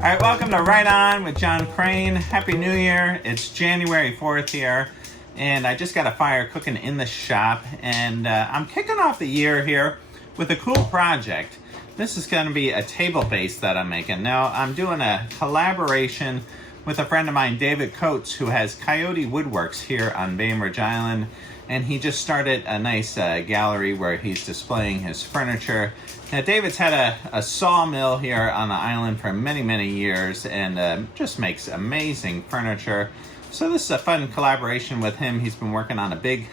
All right, welcome to Right On with John Crane. Happy New Year. It's January 4th here, and I just got a fire cooking in the shop, and I'm kicking off the year here with a cool project. This is going to be a table base that I'm making. Now, I'm doing a collaboration with a friend of mine, David Coates, who has Coyote Woodworks here on Bainbridge Island, and he just started a nice gallery where he's displaying his furniture. Now, David's had a sawmill here on the island for many, many years and just makes amazing furniture. So this is a fun collaboration with him. He's been working on a big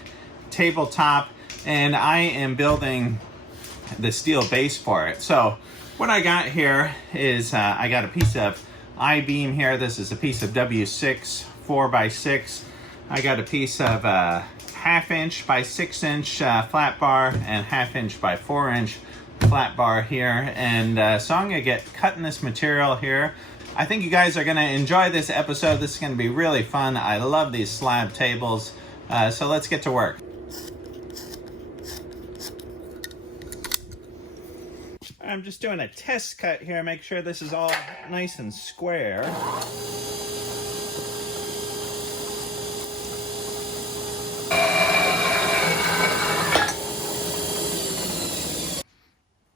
tabletop, and I am building the steel base for it. So what I got here is I got a piece of I-beam here. This is a piece of W6 4x6. I got a piece of 1/2 inch by 6 inch flat bar and 1/2 inch by 4 inch flat bar here, and so I'm gonna get cutting this material here. I think you guys are gonna enjoy this episode. This is gonna be really fun. I love these slab tables, so let's get to work. I'm just doing a test cut here, make sure this is all nice and square.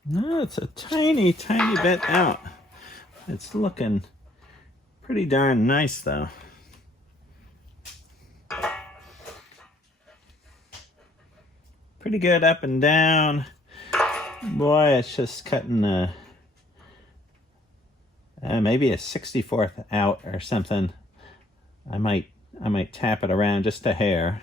No, it's a tiny, tiny bit out. It's looking pretty darn nice though. Pretty good up and down. Boy, it's just cutting maybe a 64th out or something. I might tap it around just a hair.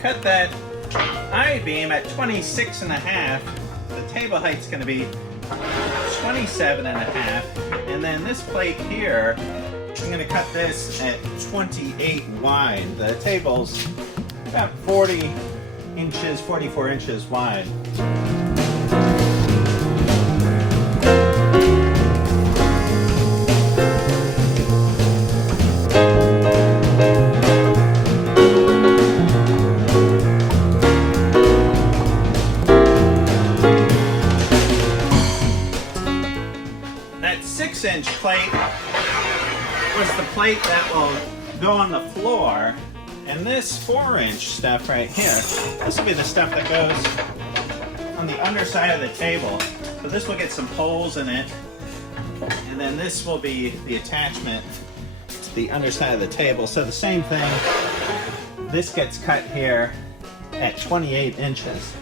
Cut that I-beam at 26.5. The table height's going to be 27.5, and then this plate here, I'm going to cut this at 28 wide. The table's about 40 inches, 44 inches wide. That 6-inch plate was the plate that will go on the floor, and this 4-inch stuff right here, this will be the stuff that goes on the underside of the table. So this will get some holes in it, and then this will be the attachment to the underside of the table. So the same thing, this gets cut here at 28 inches.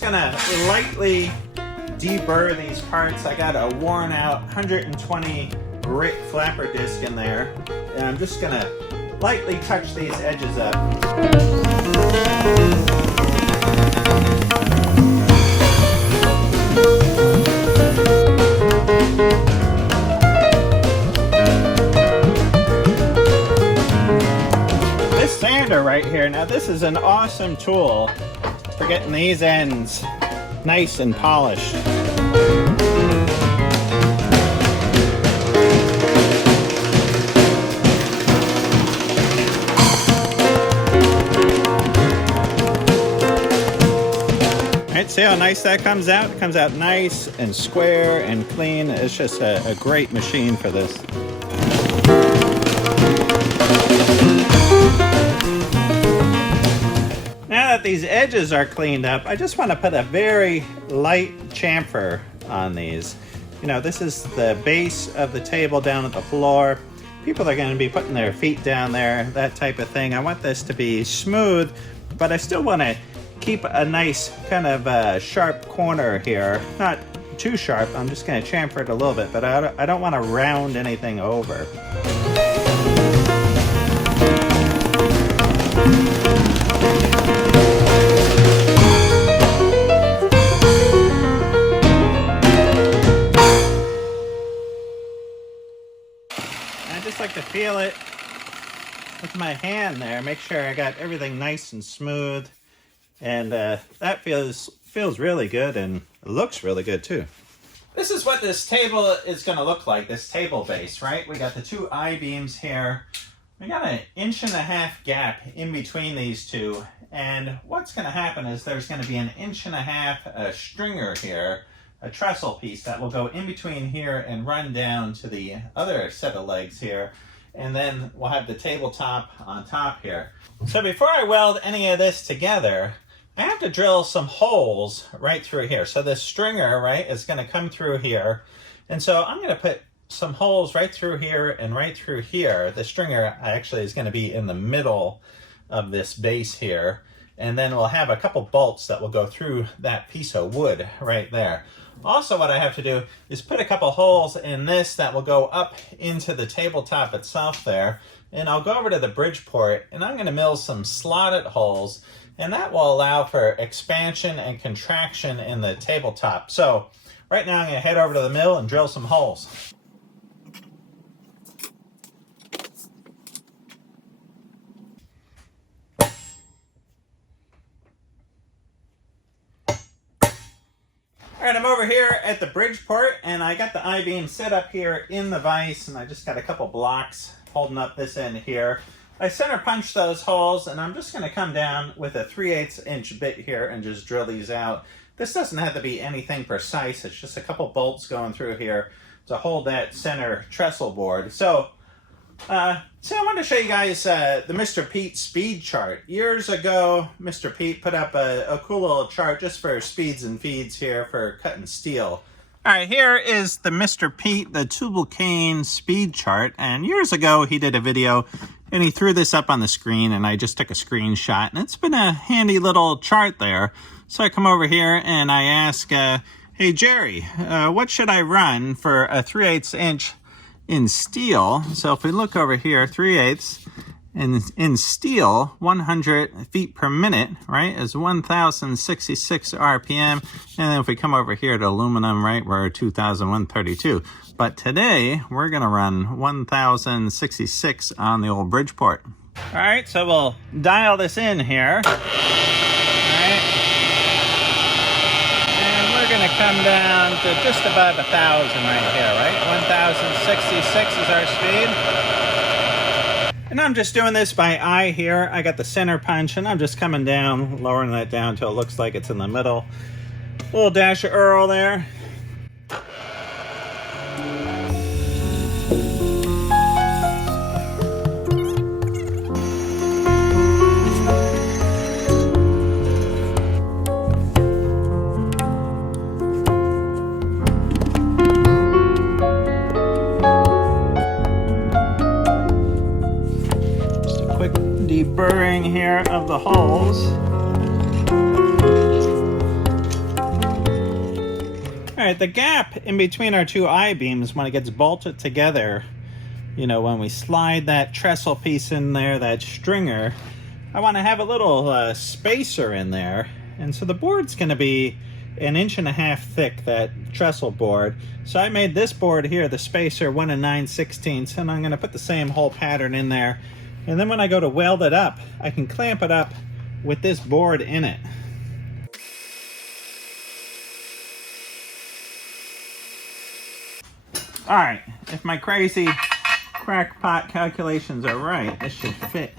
Gonna lightly deburr these parts. I got a worn out 120 grit flapper disc in there, and I'm just gonna lightly touch these edges up. This sander right here, now this is an awesome tool for getting these ends nice and polished. Alright, see how nice that comes out? It comes out nice and square and clean. It's just a great machine for this. Now that these edges are cleaned up, I just want to put a very light chamfer on these. You know, this is the base of the table down at the floor. people are going to be putting their feet down there, that type of thing. I want this to be smooth, but I still want to keep a nice kind of sharp corner here. Not too sharp, I'm just going to chamfer it a little bit, but I don't want to round anything over. I just like to feel it with my hand there, make sure I got everything nice and smooth, and that feels really good, and it looks really good too. This is what this table is going to look like, this table base, right? We got the two I-beams here. We got an 1.5-inch gap in between these two, and what's going to happen is there's going to be an 1.5-inch stringer here, a trestle piece that will go in between here and run down to the other set of legs here, and then we'll have the tabletop on top here. So before I weld any of this together, I have to drill some holes right through here. So this stringer, right, is going to come through here. And so I'm going to put some holes right through here and right through here. The stringer actually is going to be in the middle of this base here. And then we'll have a couple bolts that will go through that piece of wood right there. Also, what I have to do is put a couple holes in this that will go up into the tabletop itself there. And I'll go over to the Bridgeport, and I'm going to mill some slotted holes, and that will allow for expansion and contraction in the tabletop. So right now I'm going to head over to the mill and drill some holes. All right, I'm over here at the Bridgeport, and I got the I-beam set up here in the vise, and I just got a couple blocks holding up this end here. I center punch those holes, and I'm just going to come down with a 3/8-inch bit here and just drill these out. This doesn't have to be anything precise. It's just a couple bolts going through here to hold that center trestle board. So I wanted to show you guys the Mr. Pete speed chart. Years ago, Mr. Pete put up a cool little chart just for speeds and feeds here for cutting steel. All right, here is the Mr. Pete, the tubal cane speed chart. And years ago, he did a video, and he threw this up on the screen, and I just took a screenshot. And it's been a handy little chart there. So I come over here, and I ask, hey, Jerry, what should I run for a 3/8-inch in steel? So if we look over here, 3/8 in steel, 100 feet per minute, right, is 1,066 RPM. And then if we come over here to aluminum, right, we're 2,132. But today, we're going to run 1,066 on the old Bridgeport. All right, so we'll dial this in here. All right. And we're going to come down to just about 1,000 right here, right? 1,066 is our speed. And I'm just doing this by eye here. I got the center punch, and I'm just coming down, lowering that down until it looks like it's in the middle. A little dash of Earl there. Deburring here of the holes. All right, the gap in between our two I-beams, when it gets bolted together, you know, when we slide that trestle piece in there, that stringer, I want to have a little spacer in there. And so the board's going to be 1.5 inches thick, that trestle board. So I made this board here, the spacer, 1 9/16, and I'm going to put the same whole pattern in there. And then when I go to weld it up, I can clamp it up with this board in it. All right, if my crazy crackpot calculations are right, this should fit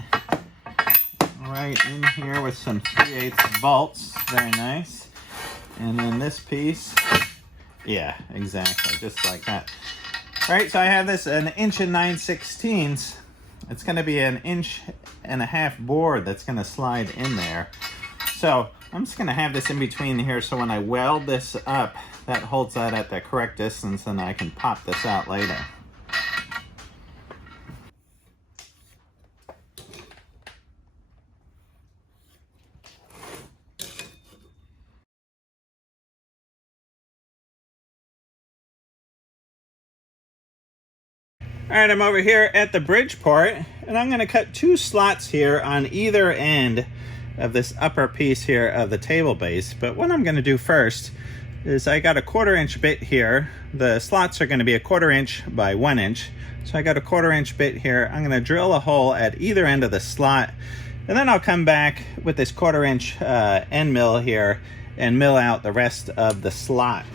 right in here with some 3/8 bolts. Very nice. And then this piece, yeah, exactly, just like that. All right, so I have this 1 9/16 inches. It's going to be 1.5 inch board that's going to slide in there. So I'm just going to have this in between here, so when I weld this up, that holds that at the correct distance, and I can pop this out later. All right, I'm over here at the Bridgeport, and I'm gonna cut 2 slots here on either end of this upper piece here of the table base. But what I'm gonna do first is I got a 1/4 inch bit here. The slots are gonna be a 1/4 inch by 1 inch. So I got a 1/4 inch bit here. I'm gonna drill a hole at either end of the slot, and then I'll come back with this 1/4 inch end mill here and mill out the rest of the slot.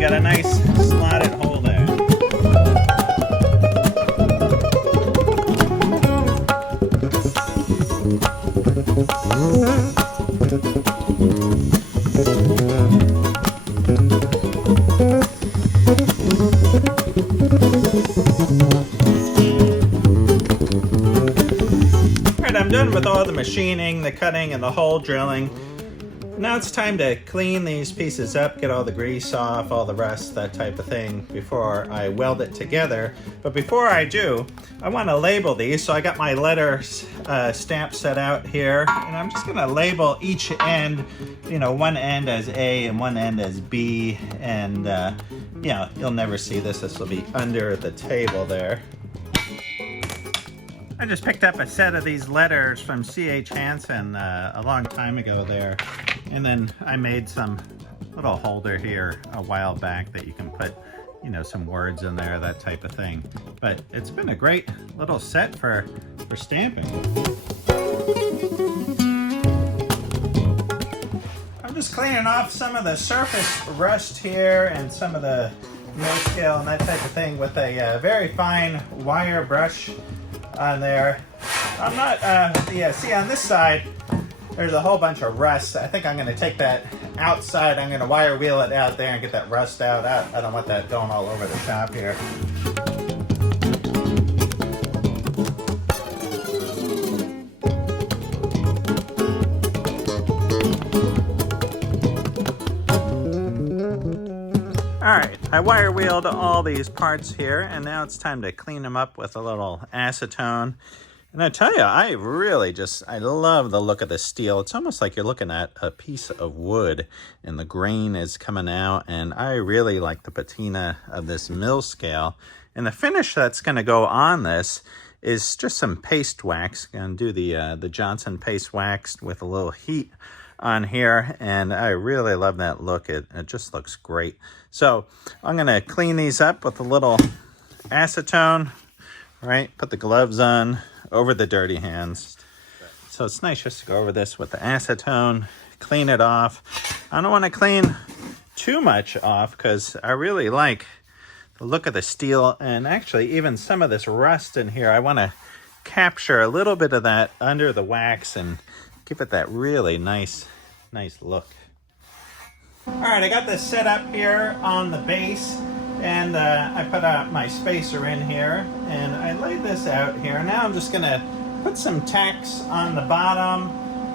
Got a nice slotted hole there. Alright, I'm done with all the machining, the cutting, and the hole drilling. Now it's time to clean these pieces up, get all the grease off, all the rust, that type of thing, before I weld it together. But before I do, I want to label these. So I got my letter stamp set out here, and I'm just going to label each end, you know, one end as A and one end as B, and you know, you'll never see this. This will be under the table there. I just picked up a set of these letters from C.H. Hansen a long time ago there. And then I made some little holder here a while back that you can put, you know, some words in there, that type of thing. But it's been a great little set for stamping. I'm just cleaning off some of the surface rust here and some of the mill scale and that type of thing with a very fine wire brush on there. I'm not, yeah, see on this side, there's a whole bunch of rust. I think I'm going to take that outside. I'm going to wire wheel it out there and get that rust out. I don't want that going all over the shop here. Alright, I wire wheeled all these parts here, and now it's time to clean them up with a little acetone. And I tell you, I love the look of the steel. It's almost like you're looking at a piece of wood, and the grain is coming out, and I really like the patina of this mill scale. And the finish that's going to go on this is just some paste wax. Going to do the Johnson paste wax with a little heat on here, and I really love that look. It just looks great. So I'm going to clean these up with a little acetone, right? Put the gloves on over the dirty hands. So it's nice just to go over this with the acetone, clean it off. I don't want to clean too much off because I really like the look of the steel, and actually even some of this rust in here. I want to capture a little bit of that under the wax and give it that really nice look. All right, I got this set up here on the base, and I put out my spacer in here, and I laid this out here. Now I'm just gonna put some tacks on the bottom,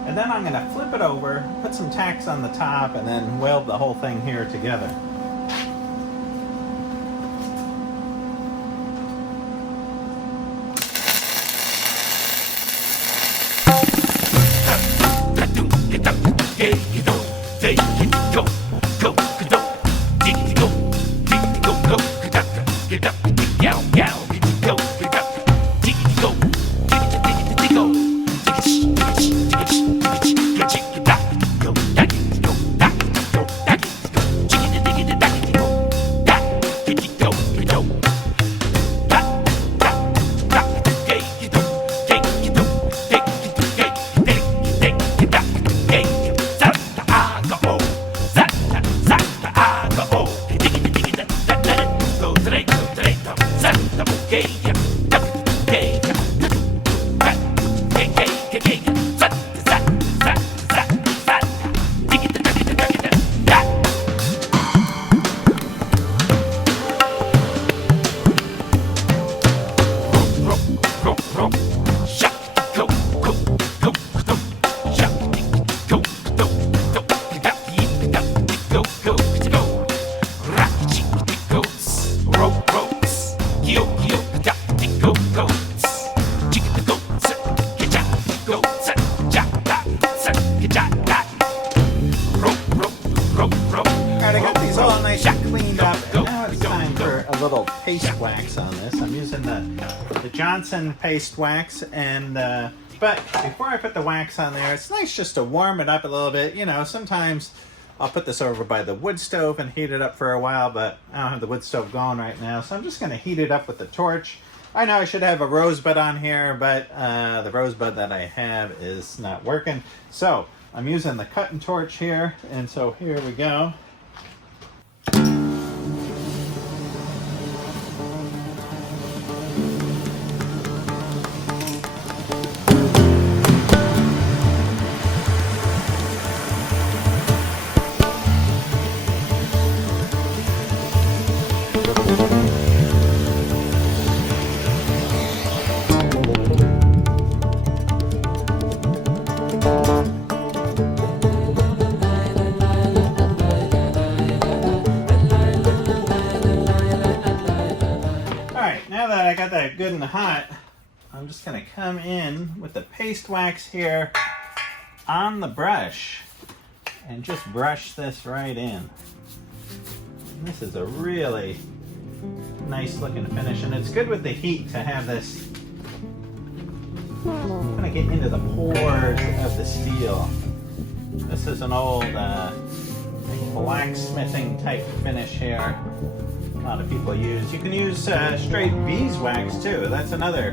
and then I'm gonna flip it over, put some tacks on the top, and then weld the whole thing here together. wax on this. I'm using the Johnson paste wax, and but before I put the wax on there, it's nice just to warm it up a little bit. You know, sometimes I'll put this over by the wood stove and heat it up for a while, but I don't have the wood stove going right now, so I'm just going to heat it up with the torch. I know I should have a rosebud on here, but the rosebud that I have is not working. So I'm using the cutting torch here, and so here we go. Now that I got that good and hot, I'm just going to come in with the paste wax here on the brush and just brush this right in. And this is a really nice looking finish, and it's good with the heat to have this kind of get into the pores of the steel. This is an old blacksmithing type finish here. A lot of people use. You can use straight beeswax too. That's another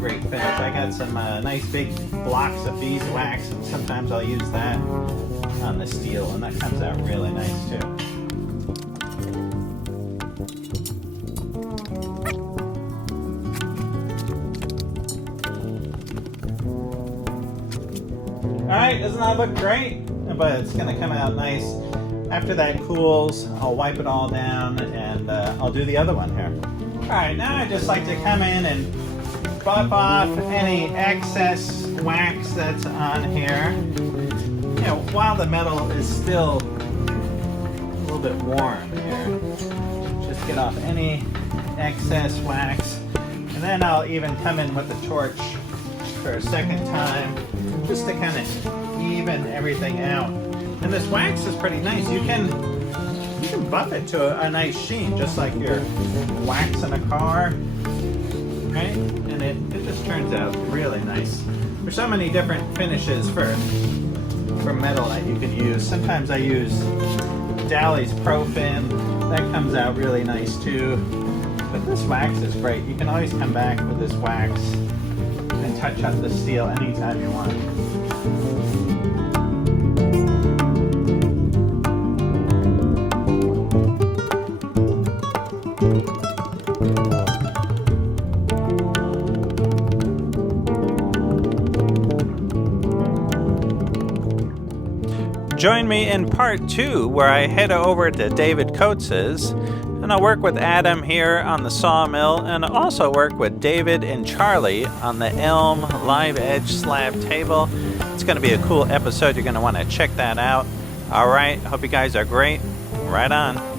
great finish. I got some nice big blocks of beeswax, and sometimes I'll use that on the steel, and that comes out really nice too. Alright, doesn't that look great? But it's going to come out nice. After that cools, I'll wipe it all down, and I'll do the other one here. Alright, now I just like to come in and buff off any excess wax that's on here. You know, while the metal is still a little bit warm here. Just get off any excess wax. And then I'll even come in with the torch for a second time, just to kind of even everything out. And this wax is pretty nice. You can buff it to a nice sheen, just like you're waxing a car, right? And it just turns out really nice. There's so many different finishes for metal that you can use. Sometimes I use Dali's Profin. That comes out really nice too. But this wax is great. You can always come back with this wax and touch up the steel anytime you want. Join me in part 2, where I head over to David Coates's, and I'll work with Adam here on the sawmill, and also work with David and Charlie on the elm live edge slab table. It's going to be a cool episode. You're going to want to check that out. All right, hope you guys are great. Right on.